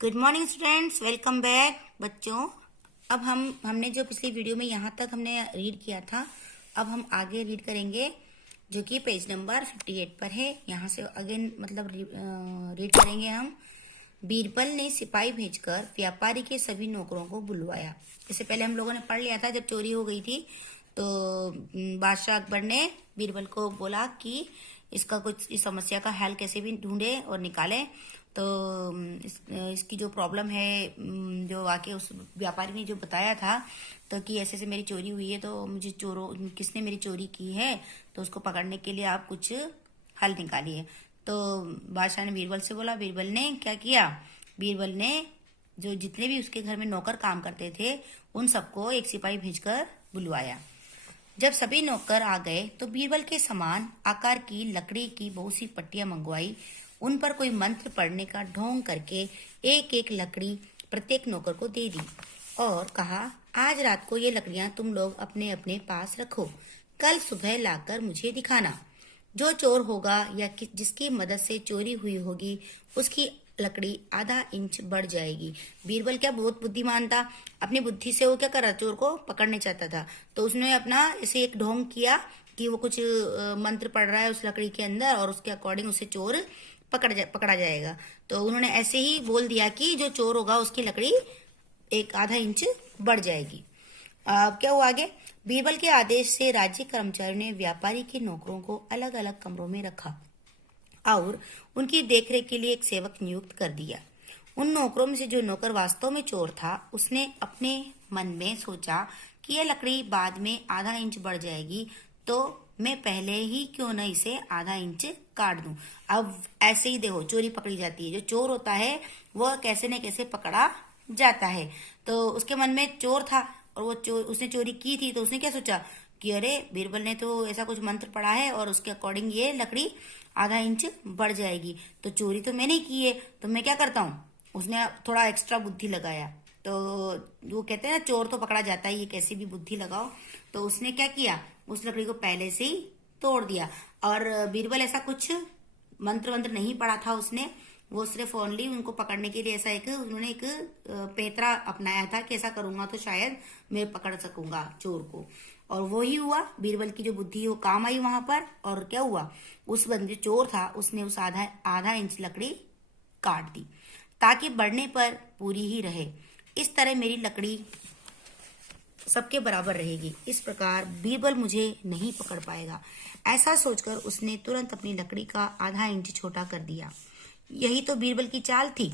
Good morning students, welcome back बच्चों। अब हमने जो पिछली वीडियो में यहाँ तक हमने रीड किया था, अब हम आगे रीड करेंगे जो कि पेज नंबर 58 पर है। यहाँ से अगेन मतलब रीड करेंगे हम। बीरबल ने सिपाही भेजकर व्यापारी के सभी नौकरों को बुलवाया। इससे पहले हम लोगों ने पढ़ लिया था, जब चोरी हो गई थी तो बादशाह अकबर ने बीरबल को बोला कि इसका कुछ इस समस्या का हल कैसे भी ढूंढे और निकाले। तो इसकी जो प्रॉब्लम है, जो आके उस व्यापारी ने जो बताया था तो कि ऐसे से मेरी चोरी हुई है, तो मुझे किसने मेरी चोरी की है तो उसको पकड़ने के लिए आप कुछ हल निकालिए। तो बादशाह ने बीरबल से बोला। बीरबल ने क्या किया, बीरबल ने जो जितने भी उसके घर में नौकर काम करते थे उन सबको एक सिपाही भेजकर बुलवाया। जब सभी नौकर आ गए तो बीरबल के समान आकार की लकड़ी की बहुत सी पट्टियां मंगवाई। उन पर कोई मंत्र पढ़ने का ढोंग करके एक एक लकड़ी प्रत्येक नौकर को दे दी और कहा, आज रात को ये लकड़ियां तुम लोग अपने अपने पास रखो, कल सुबह लाकर मुझे दिखाना। जो चोर होगा या जिसकी मदद से चोरी हुई होगी उसकी लकड़ी आधा इंच बढ़ जाएगी। बीरबल क्या बहुत बुद्धिमान था, अपनी बुद्धि से वो क्या कर रहा, चोर को पकड़ने चाहता था। तो उसने अपना इसे एक ढोंग किया कि वो कुछ मंत्र पढ़ रहा है उस लकड़ी के अंदर और उसके अकॉर्डिंग उसे चोर पकड़ा जाएगा। तो उन्होंने ऐसे ही बोल दिया कि जो चोर होगा उसकी लकड़ी एक आधा इंच बढ़ जाएगी। क्या हुआ आगे, बीरबल के आदेश से राज्य कर्मचारियों ने व्यापारी के नौकरों को अलग अलग कमरों में रखा और उनकी देखरेख के लिए एक सेवक नियुक्त कर दिया। उन नौकरों में से जो नौकर वास्तव में चोर था उसने अपने मन में सोचा कि यह लकड़ी बाद में आधा इंच बढ़ जाएगी, तो मैं पहले ही क्यों न इसे आधा इंच काट दूं। अब ऐसे ही देखो चोरी पकड़ी जाती है, जो चोर होता है वह कैसे न कैसे पकड़ा जाता है। तो उसके मन में चोर था और वो उसने चोरी की थी, तो उसने क्या सोचा कि अरे बीरबल ने तो ऐसा कुछ मंत्र पढ़ा है और उसके अकॉर्डिंग ये लकड़ी आधा इंच बढ़ जाएगी, तो चोरी तो मैंने की है, तो मैं क्या करता हूँ, उसने थोड़ा एक्स्ट्रा बुद्धि लगाया। तो वो कहते हैं ना, चोर तो पकड़ा जाता है, ये कैसी भी बुद्धि लगाओ। तो उसने क्या किया, उस लकड़ी को पहले से ही तोड़ दिया। और बीरबल ऐसा कुछ मंत्र नहीं पढ़ा था उसने, वो सिर्फ ओनली उनको पकड़ने के लिए ऐसा उन्होंने एक पैंतरा अपनाया था कि ऐसा करूंगा तो शायद मैं पकड़ सकूंगा चोर को। और वो ही हुआ, बीरबल की जो बुद्धि वो काम आई वहां पर। और क्या हुआ, उस बंदे चोर था उसने उस आधा इंच लकड़ी काट दी ताकि बढ़ने पर पूरी ही रहे। इस तरह मेरी लकड़ी सबके बराबर रहेगी, इस प्रकार बीरबल मुझे नहीं पकड़ पाएगा। ऐसा सोचकर उसने तुरंत अपनी लकड़ी का आधा इंच छोटा कर दिया। यही तो बीरबल की चाल थी।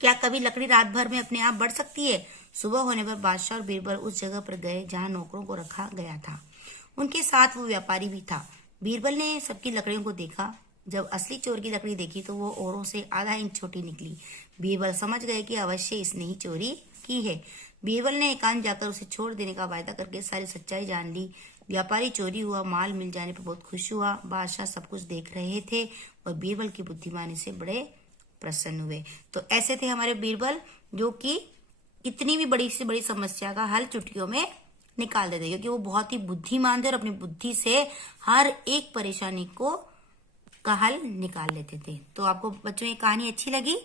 क्या कभी लकड़ी रात भर में अपने आप बढ़ सकती है? सुबह होने पर बादशाह और बीरबल उस जगह पर गए जहां नौकरों को रखा गया था। उनके साथ वो व्यापारी भी था। बीरबल ने सबकी लकड़ियों को देखा। जब असली चोर की लकड़ी देखी तो वो औरों से आधा इंच छोटी निकली। बीरबल समझ गए कि अवश्य इसने ही चोरी की है। बीरबल ने एकांत जाकर उसे छोड़ देने का वायदा करके सारी सच्चाई जान ली। व्यापारी चोरी हुआ माल मिल जाने पर बहुत खुश हुआ। बादशाह सब कुछ देख रहे थे और बीरबल की बुद्धिमानी से बड़े प्रसन्न हुए। तो ऐसे थे हमारे बीरबल, जो कि इतनी भी बड़ी से बड़ी समस्या का हल चुटकियों में निकाल देते, क्योंकि वो बहुत ही बुद्धिमान थे और अपनी बुद्धि से हर एक परेशानी का हल निकाल लेते थे। तो आपको बच्चों ये कहानी अच्छी लगी,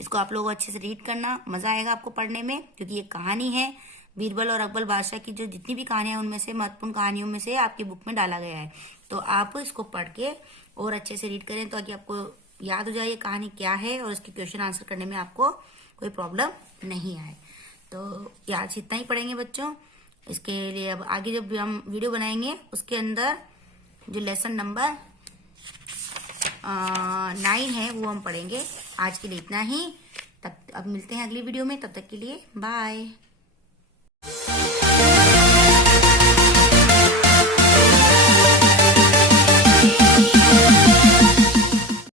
इसको आप लोग अच्छे से रीड करना, मजा आएगा आपको पढ़ने में, क्योंकि ये कहानी है बीरबल और अकबर बादशाह की। जो जितनी भी कहानियां उनमें से महत्वपूर्ण कहानियों में से आपकी बुक में डाला गया है। तो आप इसको पढ़ के और अच्छे से रीड करें ताकि आपको याद हो जाए ये कहानी क्या है और इसके क्वेश्चन आंसर करने में आपको कोई प्रॉब्लम नहीं आए। तो आज इतना ही पढ़ेंगे बच्चों। इसके लिए अब आगे जब हम वीडियो बनाएंगे उसके अंदर जो लेसन नंबर 9 है वो हम पढ़ेंगे। आज के लिए इतना ही, अब मिलते हैं अगली वीडियो में, तब तक के लिए बाय।